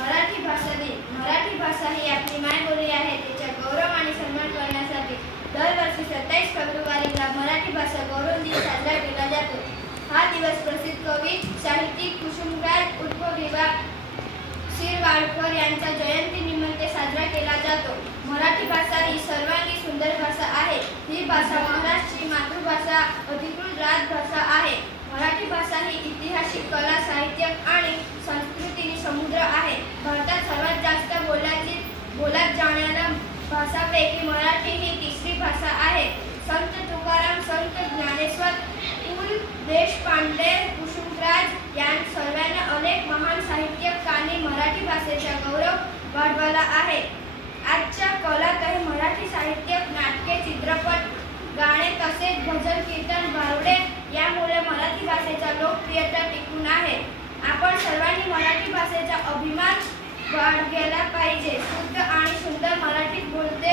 मराठी भाषा दिन. मराठी भाषा ही आपली मायबोली आहे. तिचा गौरव आणि सन्मान करण्यासाठी दरवर्षी 27 फेब्रुवारीला मराठी भाषा गौरव दिन साजरा केला जातो. हा दिवस प्रसिद्ध कवी साहित्यिक कुसुमराज उर्फ वि.वा. शिरवाडकर यांच्या जयंतीनिमित्त साजरा केला जातो. मराठी भाषा ही सर्वांगी सुंदर भाषा आहे. ही भाषा महाराष्ट्राची मातृभाषा अधिकृत राजभाषा आहे. मराठी भाषा ही ऐतिहासिक, कला, साहित्य आणि संस्कृतीने समृद्ध आहे. भारतात सर्वात जास्त बोलत जाणाऱ्या भाषांपैकी मराठी ही तिसरी भाषा आहे. संत तुकाराम, संत ज्ञानेश्वर, पु. ल. देशपांडे, कुसुमराज या सर्वांनी अनेक महान साहित्यिकांनी मराठी भाषेचा गौरव वाढवला आहे. आजच्या काळातही मराठी साहित्य, नाटके, चित्रपट, गाणे तसेच भजन, कीर्तन, बावडे यामुळे मराठी भाषेचा लोकप्रियता टिकून आहे. आपण सर्वांनी मराठी भाषेचा अभिमान बाळगला पाहिजे. शुद्ध आणि सुंदर मराठीत बोलते,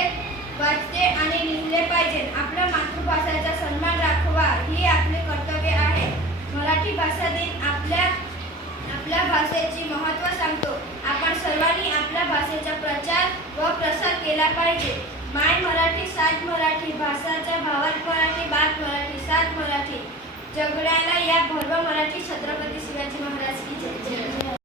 वाचते आणि लिहिले पाहिजे. आपल्या मातृभाषेचा सन्मान राखावा ही आपले कर्तव्य आहे. मराठी भाषा दिन आपल्या भाषेचे महत्त्व सांगतो. आपण सर्वांनी आपल्या भाषेचा प्रचार व प्रसार केला पाहिजे. माय मराठी, सात मराठी, भाषाचा भावार्थ मराठी, बात मराठी, सात मराठी. जगण्याला या भव्य मराठी. छत्रपती शिवाजी महाराज की जय.